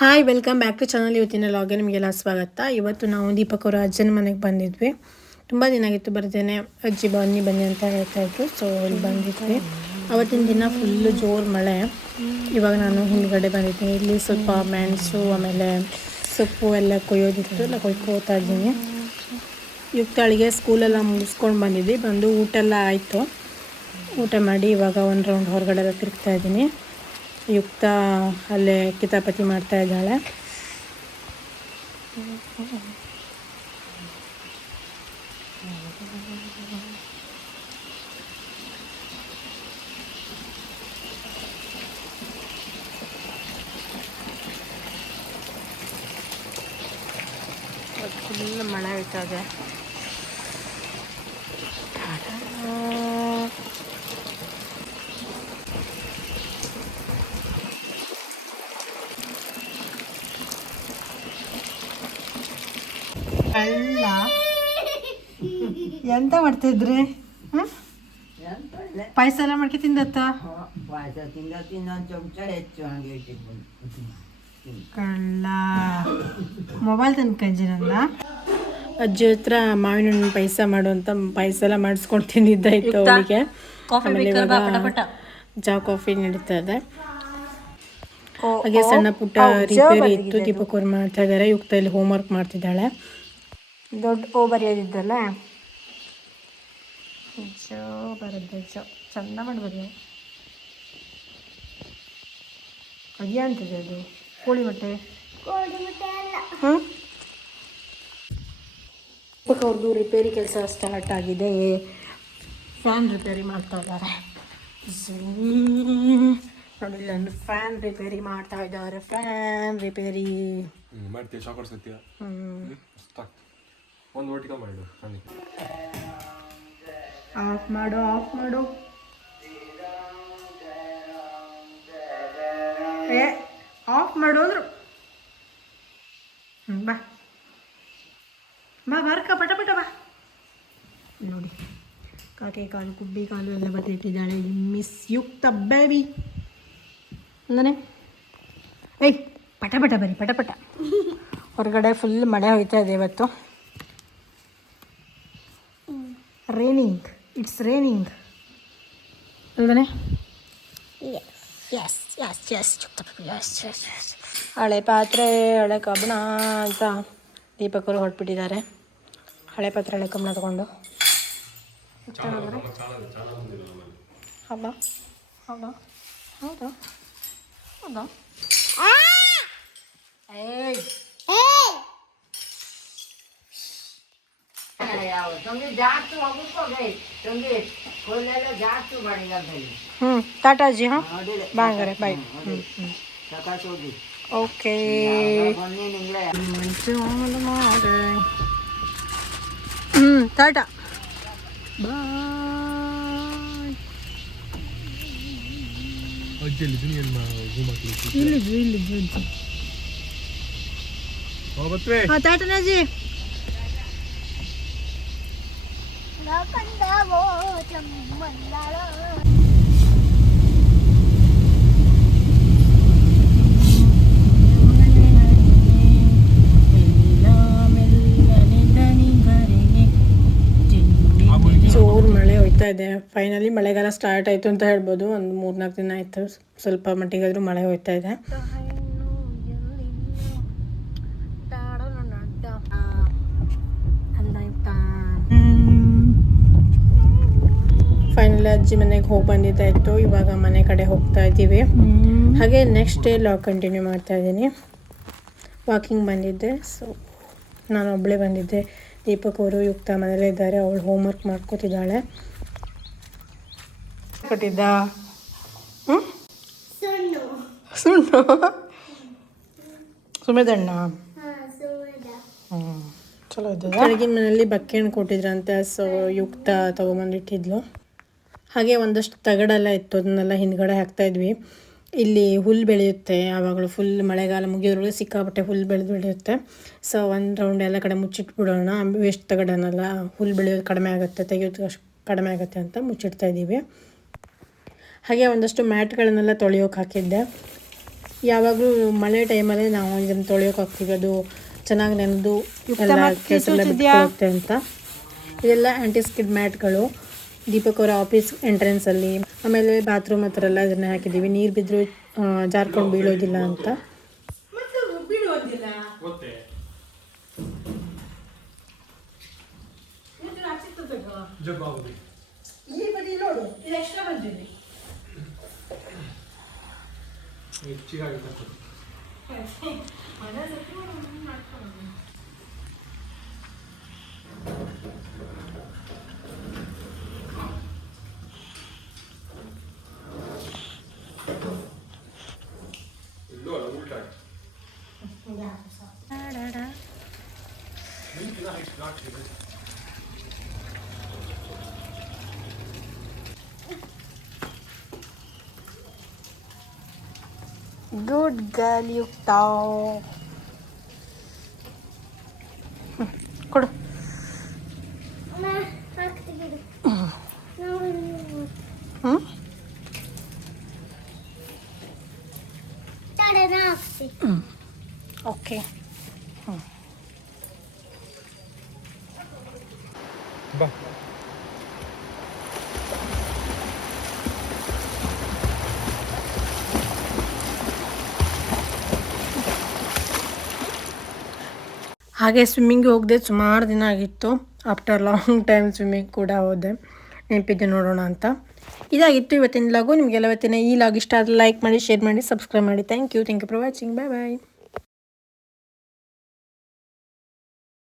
Hi welcome back to channel. ಇವತ್ತಿನ ಲಾಗ್ಗೆ ನಿಮಗೆಲ್ಲ ಸ್ವಾಗತ. ಇವತ್ತು ನಾವು ದೀಪಕ್ ಅವರ ಅಜ್ಜನ ಮನೆಗೆ ಬಂದಿದ್ವಿ. ತುಂಬ ದಿನ ಆಗಿತ್ತು ಬರ್ತೇನೆ, ಅಜ್ಜಿ ಬನ್ನಿ ಅಂತ ಹೇಳ್ತಾಯಿದ್ರು. ಸೊ ಇಲ್ಲಿ ಬಂದಿದ್ವಿ. ಅವತ್ತಿನ ದಿನ ಫುಲ್ಲು ಜೋರು ಮಳೆ. ಇವಾಗ ನಾನು ಹಿಂದ್ಗಡೆ ಬಂದಿದ್ದೀನಿ. ಇಲ್ಲಿ ಸ್ವಲ್ಪ ಮೆಣಸು ಆಮೇಲೆ ಸೊಪ್ಪು ಎಲ್ಲ ಕೊಯ್ಯೋದಿತ್ತು, ಎಲ್ಲ ಕೊಯ್ಕೋತಾ ಇದ್ದೀನಿ. ಯುಕ್ತಾಳಿಗೆ ಸ್ಕೂಲೆಲ್ಲ ಮುಗಿಸ್ಕೊಂಡು ಬಂದಿದ್ವಿ. ಬಂದು ಊಟ ಎಲ್ಲ ಆಯಿತು. ಊಟ ಮಾಡಿ ಇವಾಗ ಒಂದು ರೌಂಡ್ ಹೊರಗಡೆ ಎಲ್ಲ ತಿರುಗ್ತಾ ಇದ್ದೀನಿ. ಯುಕ್ತ ಅಲ್ಲೇ ಕಿತಾಪತಿ ಮಾಡ್ತಾ ಇದ್ದಾಳೆ. ಫುಲ್ ಮಳೆ ಆಗ್ತಾ ಇದೆ. ಕಳ್ಳ ಎಂತ ಮಾಡ್ತಿದ್ರಿ? ಪಾಯಸ ಎಲ್ಲ ಮಾಡ್ಕೆ ತಿಂದತ್ತ? ಕಳ್ಳ ಮೊಬೈಲ್ ತಂದ್ಕಂಜಿನಲ್ಲ. ಅಜ್ಜಿ ಹತ್ರ ಮಾವಿನ ಹಣ್ಣು ಪಾಯಸ ಮಾಡುವಂತ ಪಾಯಸ ಎಲ್ಲ ಮಾಡಿಸ್ಕೊಂಡು ತಿಂದಿದ್ದಾಯ್ತು ಅವಳಿಗೆ. ಚಾ ಕಾಫಿ ನಡೀತಾ ಇದೆ. ಹಾಗೆ ಸಣ್ಣ ಪುಟ್ಟ ರಿಪೇರಿ ಇತ್ತು, ದೀಪಕ್ ಅವ್ರು ಮಾಡ್ತಾ ಇದ್ದಾರೆ. ಯುಕ್ತ ಇಲ್ಲಿ ಹೋಮ್ ವರ್ಕ್ ಮಾಡ್ತಿದ್ದಾಳೆ. ದೊಡ್ಡ ಓ ಬರೆಯೋದಿದ್ದಲ್ಲ, ಜೋ ಬರದ್ದೆ, ಜೋ ಚಂದ ಮಾಡ್ಬೋದು. ಅಯ್ಯ ಅಂತಿದೆ ಅದು ಕೋಳಿ ಮೊಟ್ಟೆ. ಹಾಂ, ದೀಪಕ್ ಅವ್ರದ್ದು ರಿಪೇರಿ ಕೆಲಸ ಸ್ಟಾರ್ಟ್ ಆಗಿದೆ. ಫ್ಯಾನ್ ರಿಪೇರಿ ಮಾಡ್ತಾ ಇದ್ದಾರೆ. ನೋಡಿ, ಇಲ್ಲೊಂದು ಫ್ಯಾನ್ ರಿಪೇರಿ ಮಾಡ್ತಾ ಇದ್ದಾರೆ. ಫ್ಯಾನ್ ರಿಪೇರಿ ಮಾಡ್ತೀವಿ. ಶಾಕರ್ ಸತ್ಯ ಒಂದು ಒಟ್ಟಿಗೆ ಮಾಡು. ಆಫ್ ಮಾಡು, ಆಫ್ ಮಾಡು. ಏ ಆಫ್ ಮಾಡು ಅಂದ್ರು. ಬಾ ಬಾ ಬರ್ಕ ಪಟ ಪಟ ಬಾ. ನೋಡಿ, ಕಾಕೆ ಕಾಲು ಕುಬ್ಬಿ ಕಾಲು ಎಲ್ಲ ಬತ್ತಿಟ್ಟಿದ್ದಾಳೆ ಮಿಸ್ ಯುಕ್ತ ಬೇಬಿ ಅಂದನೆ. ಏಯ್ ಪಟ ಪಟ ಬರಿ, ಪಟ ಪಟ. ಹೊರಗಡೆ ಫುಲ್ ಮಳೆ ಹೋಯ್ತಾ ಇದೆ ಇವತ್ತು. ರೇನಿಂಗ್, ಇಟ್ಸ್ ರೇನಿಂಗ್ ಅಲ್ದನೆ. Yes yes yes yes yes yes. ಹಳೆ ಪಾತ್ರೆ ಹಳೆ ಕಬ್ಬಣ ಅಂತ ದೀಪಕ್ ಅವರು ಹೊರಟ್ಬಿಟ್ಟಿದ್ದಾರೆ. ಹಳೆ ಪಾತ್ರೆ ಹಳೆ ಕಬ್ಬಣ ತಗೊಂಡು ಹೌದಾ ಹೌದಾ ಹೌದಾ ಹೌದಾ. ಏಯ್ ಟಾಟಾಜಿ. ಹಾಂ ಬಾಂಗಾರೆ ಬಾಯ್. ಓಕೆ ಟಾಟಾ ಬಾಯ್. ಇಲ್ಲಿ ಹಾಂ ಟಾಟಾನಾಜಿ. ಜೋರು ಮಳೆ ಹೋಯ್ತಾ ಇದೆ. ಫೈನಲಿ ಮಳೆಗಾಲ ಸ್ಟಾರ್ಟ್ ಆಯಿತು ಅಂತ ಹೇಳ್ಬೋದು. ಒಂದು 3-4 ದಿನ ಆಯಿತು, ಸ್ವಲ್ಪ ಮಟ್ಟಿಗಾದರೂ ಮಳೆ ಹೋಯ್ತಾ ಇದೆ. ಫೈನಲಿ ಅಜ್ಜಿ ಮನೆಗೆ ಹೋಗಿ ಬಂದಿದ್ದಾಯಿತು. ಇವಾಗ ಮನೆ ಕಡೆ ಹೋಗ್ತಾ ಇದ್ದೀವಿ. ಹಾಗೆ ನೆಕ್ಸ್ಟ್ ಡೇ ಲಾಗ್ ಕಂಟಿನ್ಯೂ ಮಾಡ್ತಾ ಇದ್ದೀನಿ. ವಾಕಿಂಗ್ ಬಂದಿದ್ದೆ. ಸೊ ನಾನು ಒಬ್ಬಳೇ ಬಂದಿದ್ದೆ. ದೀಪಕ್ ಅವರು ಯುಕ್ತ ಮನೇಲೇ ಇದ್ದಾರೆ. ಅವಳು ಹೋಮ್ ವರ್ಕ್ ಮಾಡ್ಕೋತಿದ್ದಾಳೆ. ಕೊಟ್ಟಿದ್ದ ಸುಣ್ಣು ಸುಮೇದಣ್ಣ. ಚಲೋ ಇದ್ದ. ಬೆಳಗಿನ ಮನೆಯಲ್ಲಿ ಬಕ್ಕೆಹಣ್ಣು ಕೊಟ್ಟಿದ್ರಂತೆ. ಸೊ ಯುಕ್ತ ತೊಗೊಂಬಂದಿಟ್ಟಿದ್ಲು. ಹಾಗೆ ಒಂದಷ್ಟು ತಗಡೆಲ್ಲ ಇತ್ತು, ಅದನ್ನೆಲ್ಲ ಹಿಂದ್ಗಡೆ ಹಾಕ್ತಾಯಿದ್ವಿ. ಇಲ್ಲಿ ಹುಲ್ಲು ಬೆಳೆಯುತ್ತೆ ಯಾವಾಗಲೂ. ಫುಲ್ ಮಳೆಗಾಲ ಮುಗಿಯೋದ್ರೊಳಗೆ ಸಿಕ್ಕಾಪಟ್ಟೆ ಹುಲ್ಲು ಬೆಳೆಯುತ್ತೆ. ಸೊ ಒಂದು ರೌಂಡ್ ಎಲ್ಲ ಕಡೆ ಮುಚ್ಚಿಟ್ಬಿಡೋಣ, ವೇಸ್ಟ್ ತಗಡನ್ನೆಲ್ಲ, ಹುಲ್ಲು ಬೆಳೆಯೋದು ಕಡಿಮೆ ಆಗುತ್ತೆ, ತೆಗೆಯೋದು ಅಷ್ಟು ಕಡಿಮೆ ಆಗುತ್ತೆ ಅಂತ ಮುಚ್ಚಿಡ್ತಾ ಇದ್ದೀವಿ. ಹಾಗೆ ಒಂದಷ್ಟು ಮ್ಯಾಟ್ಗಳನ್ನೆಲ್ಲ ತೊಳೆಯೋಕೆ ಹಾಕಿದ್ದೆ. ಯಾವಾಗಲೂ ಮಳೆ ಟೈಮಲ್ಲೇ ನಾವು ಇದನ್ನು ತೊಳೆಯೋಕೆ ಹೋಗ್ತೀವಿ, ಅದು ಚೆನ್ನಾಗಿ ನೆನೆದು ಎಲ್ಲ ಕೆಲಸೆಲ್ಲ ಬಿಟ್ಕೊಳ್ಳುತ್ತೆ ಅಂತ. ಇದೆಲ್ಲ ಆ್ಯಂಟಿ ಸ್ಕಿಡ್ ಮ್ಯಾಟ್ಗಳು ದೀಪಕ್ ಅವರ ಆಫೀಸ್ ಎಂಟ್ರೆನ್ಸಲ್ಲಿ, ಆಮೇಲೆ ಬಾತ್ರೂಮ್ ಹತ್ರ ಎಲ್ಲ ಇದನ್ನೇ ಹಾಕಿದ್ದೀವಿ, ನೀರು ಬಿದ್ದರೂ ಜಾರ್ಕೊಂಡು ಬೀಳೋದಿಲ್ಲ ಅಂತ. ಗುಡ್ ಗರ್ಲ್ ಯುಕ್ತ. ಕೊಡು. ಓಕೆ. ಬಾ. ಹಾಗೆ ಸ್ವಿಮ್ಮಿಂಗ್ಗೆ ಹೋಗದೆ ಸುಮಾರು ದಿನ ಆಗಿತ್ತು. ಆಫ್ಟರ್ ಲಾಂಗ್ ಟೈಮ್ ಸ್ವಿಮ್ಮಿಂಗ್ ಕೂಡ ಹೋದೆ, ನೆನಪಿದ್ದೆ ನೋಡೋಣ ಅಂತ. ಇದಾಗಿತ್ತು ಇವತ್ತಿನ ಲಾಗು. ನಿಮಗೆಲ್ಲ ಇವತ್ತಿನ ಈ ಲಾಗ್ ಇಷ್ಟ ಆದರೆ ಲೈಕ್ ಮಾಡಿ, ಶೇರ್ ಮಾಡಿ, ಸಬ್ಸ್ಕ್ರೈಬ್ ಮಾಡಿ. Thank you for watching. Bye bye.